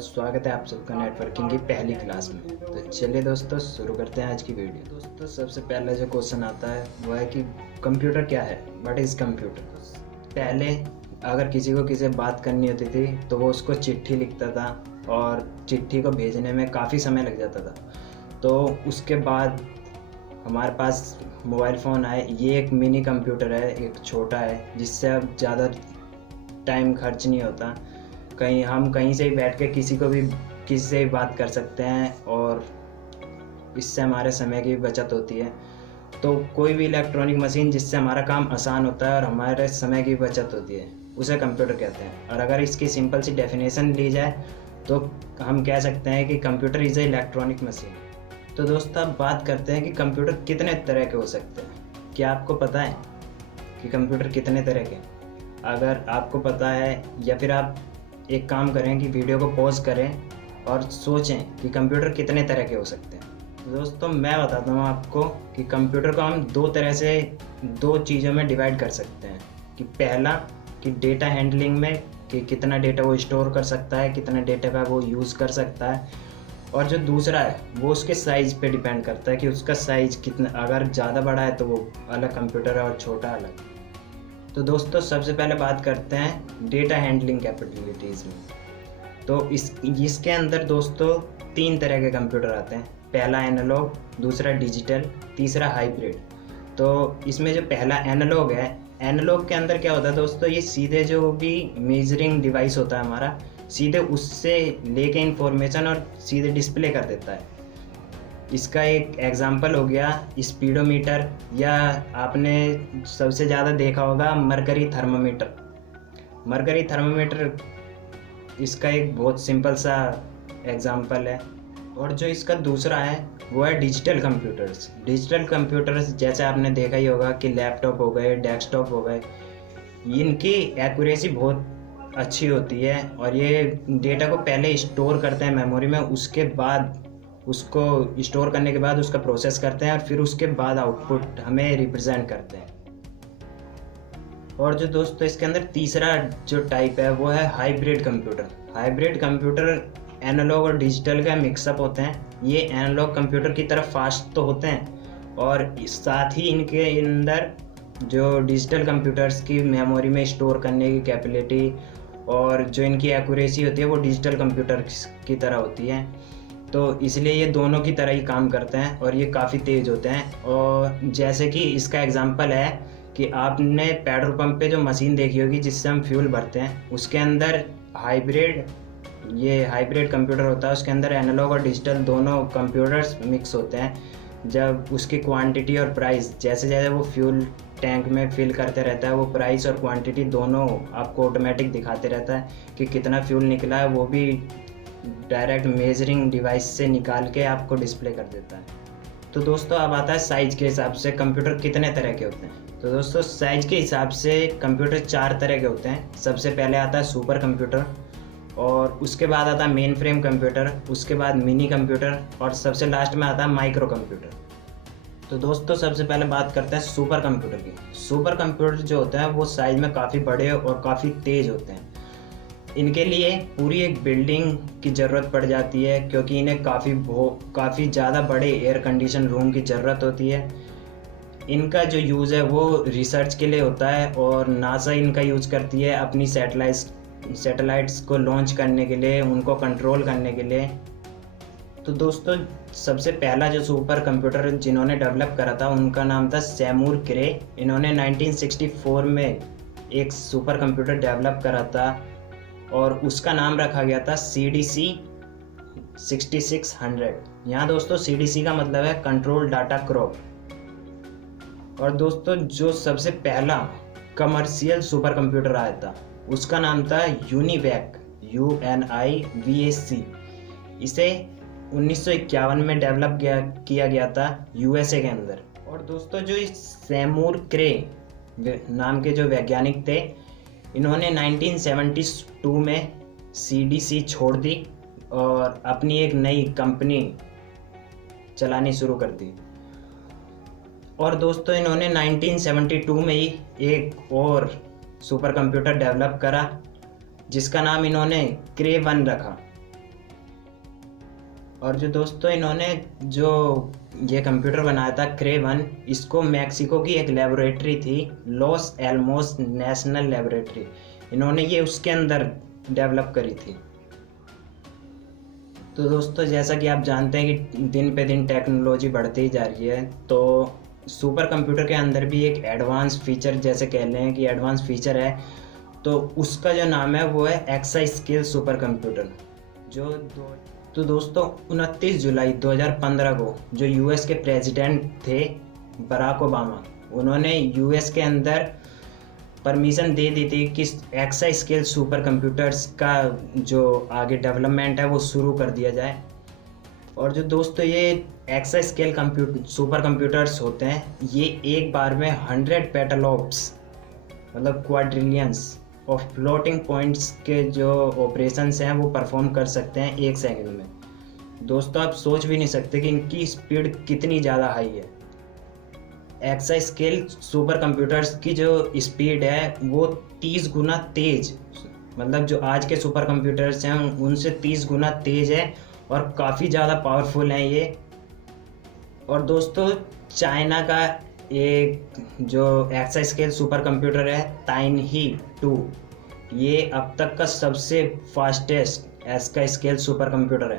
स्वागत है आप सबका नेटवर्किंग की पहली क्लास में। तो चलिए दोस्तों शुरू करते हैं आज की वीडियो। दोस्तों सबसे पहला जो क्वेश्चन आता है वो है कि कंप्यूटर क्या है, व्हाट इज़ कंप्यूटर। पहले अगर किसी को किसी से बात करनी होती थी तो वो उसको चिट्ठी लिखता था और चिट्ठी को भेजने में काफ़ी समय लग जाता था। तो उसके बाद हमारे पास मोबाइल फ़ोन आए। ये एक मिनी कंप्यूटर है, एक छोटा है जिससे अब ज़्यादा टाइम खर्च नहीं होता। हम कहीं से ही बैठ के किसी से भी बात कर सकते हैं और इससे हमारे समय की बचत होती है। तो कोई भी इलेक्ट्रॉनिक मशीन जिससे हमारा काम आसान होता है और हमारे समय की बचत होती है उसे कंप्यूटर कहते हैं। और अगर इसकी सिंपल सी डेफिनेशन ली जाए तो हम कह सकते हैं कि computer is a electronic machine. तो दोस्तों अब बात करते हैं कि कंप्यूटर कितने तरह के हो सकते हैं। क्या आपको पता है कि कंप्यूटर कितने तरह के? अगर आपको पता है या फिर आप एक काम करें कि वीडियो को पॉज करें और सोचें कि कंप्यूटर कितने तरह के हो सकते हैं। तो दोस्तों मैं बताता हूँ आपको कि कंप्यूटर को हम दो चीज़ों में डिवाइड कर सकते हैं। कि पहला कि डेटा हैंडलिंग में कि कितना डेटा वो स्टोर कर सकता है, कितना डेटा का वो यूज़ कर सकता है। और जो दूसरा है वो उसके साइज़ पे डिपेंड करता है कि उसका साइज़ कितना, अगर ज़्यादा बड़ा है तो वो अलग कंप्यूटर है और छोटा अलग। तो दोस्तों सबसे पहले बात करते हैं डेटा हैंडलिंग कैपेबिलिटीज़ में। तो इसके अंदर दोस्तों 3 तरह के कंप्यूटर आते हैं। पहला एनालॉग, दूसरा डिजिटल, तीसरा हाइब्रिड। तो इसमें जो पहला एनालॉग है, एनालॉग के अंदर क्या होता है दोस्तों, ये सीधे जो भी मेजरिंग डिवाइस होता है हमारा, सीधे उससे लेके इंफॉर्मेशन और सीधे डिस्प्ले कर देता है। इसका एक एग्जांपल हो गया स्पीडोमीटर, या आपने सबसे ज़्यादा देखा होगा मरकरी थर्मामीटर। मरकरी थर्मामीटर इसका एक बहुत सिंपल सा एग्जांपल है। और जो इसका दूसरा है वो है डिजिटल कंप्यूटर्स। डिजिटल कंप्यूटर्स जैसे आपने देखा ही होगा कि लैपटॉप हो गए, डेस्कटॉप हो गए, इनकी एक्यूरेसी बहुत अच्छी होती है और ये डेटा को पहले स्टोर करते हैं मेमोरी में, उसके बाद उसको स्टोर करने के बाद उसका प्रोसेस करते हैं और फिर उसके बाद आउटपुट हमें रिप्रेजेंट करते हैं। और जो दोस्तों इसके अंदर तीसरा जो टाइप है वो है hybrid computer. Hybrid computer analogue और डिजिटल का मिक्सअप होते हैं। ये एनालॉग कंप्यूटर की तरफ फास्ट तो होते हैं और साथ ही इनके अंदर जो डिजिटल कंप्यूटर्स की मेमोरी में स्टोर करने की कैपेबिलिटी और जो इनकी एक्यूरेसी होती है वो डिजिटल कंप्यूटर की तरह होती है। तो इसलिए ये दोनों की तरह ही काम करते हैं और ये काफ़ी तेज़ होते हैं। और जैसे कि इसका एग्जांपल है कि आपने पेट्रोल पंप पे जो मशीन देखी होगी जिससे हम फ्यूल भरते हैं, उसके अंदर हाइब्रिड कंप्यूटर होता है। उसके अंदर एनालॉग और डिजिटल दोनों कंप्यूटर्स मिक्स होते हैं। जब उसकी क्वांटिटी और प्राइस जैसे जैसे वो फ्यूल टैंक में फिल करते रहता है, वो प्राइस और क्वांटिटी दोनों आपको ऑटोमेटिक दिखाते रहता है कि कितना फ्यूल निकला है। वो भी डायरेक्ट मेजरिंग डिवाइस से निकाल के आपको डिस्प्ले कर देता है। तो दोस्तों अब आता है साइज़ के हिसाब से कंप्यूटर कितने तरह के होते हैं। तो दोस्तों साइज़ के हिसाब से कंप्यूटर 4 तरह के होते हैं। सबसे पहले आता है सुपर कंप्यूटर, और उसके बाद आता है मेन फ्रेम कंप्यूटर, उसके बाद मिनी कंप्यूटर और सबसे लास्ट में आता है माइक्रो कंप्यूटर। तो दोस्तों सबसे पहले बात करते हैं सुपर कंप्यूटर की। सुपर कंप्यूटर जो होते हैं वो साइज़ में काफ़ी बड़े और काफ़ी तेज़ होते हैं। इनके लिए पूरी एक बिल्डिंग की ज़रूरत पड़ जाती है क्योंकि इन्हें काफ़ी ज़्यादा बड़े एयर कंडीशन रूम की ज़रूरत होती है। इनका जो यूज़ है वो रिसर्च के लिए होता है और नासा इनका यूज़ करती है अपनी सैटेलाइट्स को लॉन्च करने के लिए, उनको कंट्रोल करने के लिए। तो दोस्तों सबसे पहला जो सुपर कंप्यूटर जिन्होंने डेवलप करा था उनका नाम था सेमूर क्रे। इन्होंने 1964 में एक सुपर कंप्यूटर डेवलप करा था और उसका नाम रखा गया था CDC 6600। यहाँ दोस्तों CDC का मतलब है कंट्रोल डाटा क्रॉप। और दोस्तों जो सबसे पहला कमर्शियल सुपर कंप्यूटर आया था उसका नाम था यूनिवैक, UNIVAC। इसे 1951 में डेवलप किया गया था USA के अंदर। और दोस्तों जो इस सेमूर क्रे नाम के जो वैज्ञानिक थे, इन्होंने 1972 में CDC छोड़ दी और अपनी एक नई कंपनी चलानी शुरू कर दी। और दोस्तों इन्होंने 1972 में ही एक और सुपर कंप्यूटर डेवलप करा जिसका नाम इन्होंने क्रे 1 रखा। और जो दोस्तों इन्होंने जो ये कंप्यूटर बनाया था क्रे 1, इसको मैक्सिको की एक लेबोरेटरी थी, लॉस एलमोस नेशनल लेबोरेटरी, इन्होंने ये उसके अंदर डेवलप करी थी। तो दोस्तों जैसा कि आप जानते हैं कि दिन पे दिन टेक्नोलॉजी बढ़ती ही जा रही है, तो सुपर कंप्यूटर के अंदर भी एक एडवांस फीचर, जैसे कह लें कि एडवांस फीचर है, तो उसका जो नाम है वो है एक्सास्केल सुपर कंप्यूटर। तो दोस्तों 29 जुलाई 2015 को जो यूएस के प्रेसिडेंट थे बराक ओबामा, उन्होंने यूएस के अंदर परमिशन दे दी थी कि एक्सास्केल सुपर कंप्यूटर्स का जो आगे डेवलपमेंट है वो शुरू कर दिया जाए। और जो दोस्तों ये एक्सास्केल सुपर कंप्यूटर्स होते हैं, ये एक बार में 100 पेटाफ्लॉप्स मतलब क्वाड्रिलियंस ऑफ फ्लोटिंग पॉइंट्स के जो ऑपरेशंस हैं वो परफॉर्म कर सकते हैं 1 सेकंड में। दोस्तों आप सोच भी नहीं सकते कि इनकी स्पीड कितनी ज़्यादा हाई है। एक्सास्केल सुपर कंप्यूटर्स की जो स्पीड है वो 30 गुना तेज, मतलब जो आज के सुपर कंप्यूटर्स हैं उनसे 30 गुना तेज है और काफ़ी ज़्यादा पावरफुल हैं ये। और दोस्तों चाइना का एक जो एक्सास्केल सुपर कंप्यूटर है ताइनही 2, ये अब तक का सबसे फास्टेस्ट एक्सास्केल सुपर कंप्यूटर है।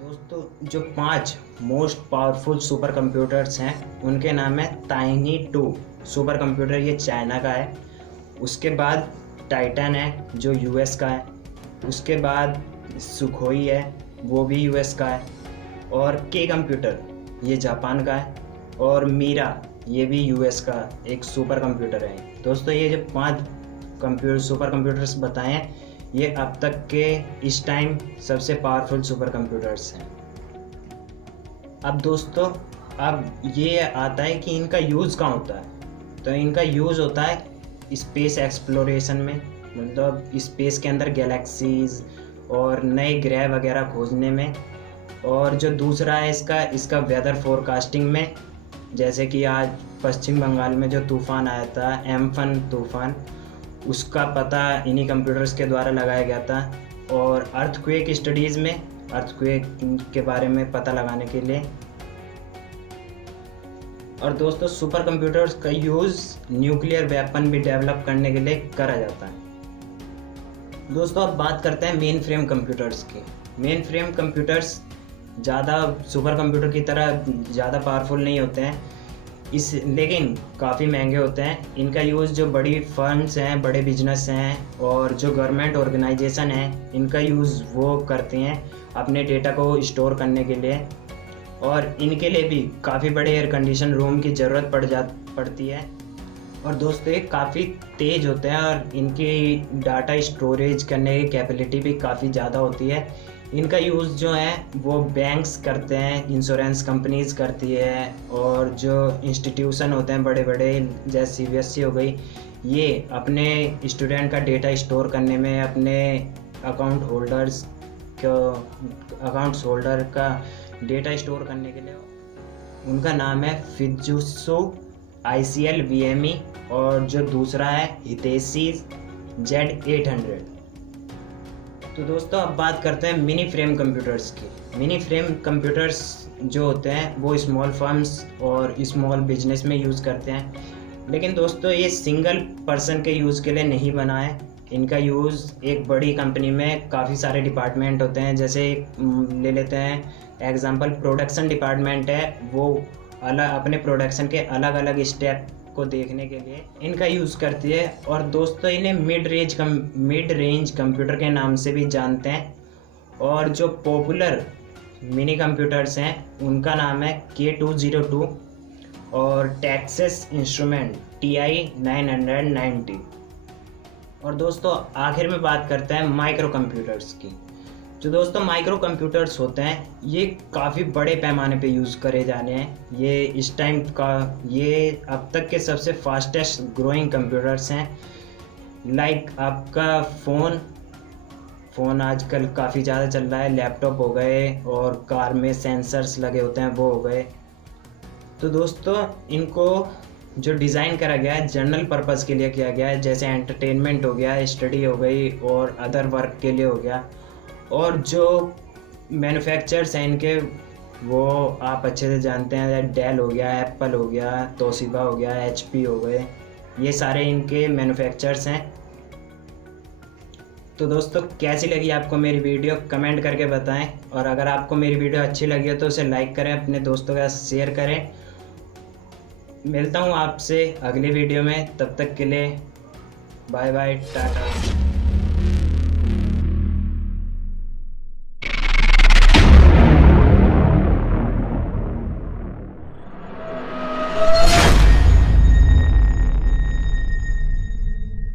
दोस्तों जो 5 मोस्ट पावरफुल सुपर कंप्यूटर्स हैं उनके नाम है ताइनी 2 सुपर कंप्यूटर, ये चाइना का है। उसके बाद टाइटन है जो यूएस का है। उसके बाद सुखोई है, वो भी यूएस का है। और के कंप्यूटर ये जापान का है। और मीरा ये भी यूएस का एक सुपर कंप्यूटर है। दोस्तों ये जो 5 सुपर कंप्यूटर्स बताए हैं, ये अब तक के इस टाइम सबसे पावरफुल सुपर कंप्यूटर्स हैं। अब दोस्तों अब ये आता है कि इनका यूज़ कहाँ होता है। तो इनका यूज़ होता है स्पेस एक्सप्लोरेशन में, मतलब स्पेस के अंदर गैलेक्सीज और नए ग्रह वगैरह खोजने में। और जो दूसरा है इसका वेदर फोरकास्टिंग में, जैसे कि आज पश्चिम बंगाल में जो तूफ़ान आया था एम्फन तूफ़ान, उसका पता इन्हीं कंप्यूटर्स के द्वारा लगाया गया था। और अर्थक्वेक स्टडीज़ में, अर्थक्वेक के बारे में पता लगाने के लिए। और दोस्तों सुपर कंप्यूटर्स का यूज़ न्यूक्लियर वेपन भी डेवलप करने के लिए करा जाता है। दोस्तों अब बात करते हैं मेन फ्रेम कंप्यूटर्स की। मेन फ्रेम कंप्यूटर्स ज़्यादा सुपर कंप्यूटर की तरह ज़्यादा पावरफुल नहीं होते हैं, लेकिन काफ़ी महंगे होते हैं। इनका यूज़ जो बड़ी फर्म्स हैं, बड़े बिजनेस हैं और जो गवर्नमेंट ऑर्गेनाइजेशन हैं, इनका यूज़ वो करते हैं अपने डेटा को स्टोर करने के लिए। और इनके लिए भी काफ़ी बड़े एयर कंडीशन रूम की ज़रूरत पड़ती है। और दोस्तों ये काफ़ी तेज़ होते हैं और इनकी डाटा स्टोरेज करने की कैपेबिलिटी भी काफ़ी ज़्यादा होती है। इनका यूज़ जो है वो बैंक्स करते हैं, इंश्योरेंस कंपनीज करती है, और जो इंस्टीट्यूशन होते हैं बड़े बड़े जैसे सीबीएसई हो गई, ये अपने स्टूडेंट का डेटा स्टोर करने में, अपने अकाउंट्स होल्डर का डेटा स्टोर करने के लिए, उनका नाम है फित्जुत्सु ICL VME। और जो दूसरा है हितेशी Z800। तो दोस्तों अब बात करते हैं मिनी फ्रेम कंप्यूटर्स की। मिनी फ्रेम कंप्यूटर्स जो होते हैं वो स्मॉल फर्म्स और स्मॉल बिजनेस में यूज़ करते हैं, लेकिन दोस्तों ये सिंगल पर्सन के यूज़ के लिए नहीं बना है। इनका यूज़ एक बड़ी कंपनी में काफ़ी सारे डिपार्टमेंट होते हैं, जैसे ले लेते हैं एग्जांपल प्रोडक्शन डिपार्टमेंट है, वो अपने प्रोडक्शन के अलग अलग स्टेप को देखने के लिए इनका यूज़ करती है। और दोस्तों इन्हें मिड रेंज कंप्यूटर के नाम से भी जानते हैं। और जो पॉपुलर मिनी कंप्यूटर्स हैं उनका नाम है K202 और टेक्सास इंस्ट्रूमेंट TI-990। और दोस्तों आखिर में बात करते हैं माइक्रो कंप्यूटर्स की। जो दोस्तों माइक्रो कंप्यूटर्स होते हैं ये काफ़ी बड़े पैमाने पे यूज़ करे जाने हैं। ये इस टाइम का ये अब तक के सबसे फास्टेस्ट ग्रोइंग कंप्यूटर्स हैं। लाइक आपका फ़ोन आजकल काफ़ी ज़्यादा चल रहा है, लैपटॉप हो गए और कार में सेंसर्स लगे होते हैं वो हो गए। तो दोस्तों इनको जो डिज़ाइन करा गया है जनरल पर्पज़ के लिए किया गया है, जैसे एंटरटेनमेंट हो गया, स्टडी हो गई और अदर वर्क के लिए हो गया। और जो मैन्युफैक्चरर्स हैं इनके, वो आप अच्छे से जानते हैं। डेल हो गया, एप्पल हो गया, तोशिबा हो गया, HP हो गए, ये सारे इनके मैन्युफैक्चरर्स हैं। तो दोस्तों कैसी लगी आपको मेरी वीडियो कमेंट करके बताएं, और अगर आपको मेरी वीडियो अच्छी लगी हो तो उसे लाइक करें, अपने दोस्तों के साथ शेयर करें। मिलता हूँ आपसे अगली वीडियो में, तब तक के लिए बाय बाय, टाटा।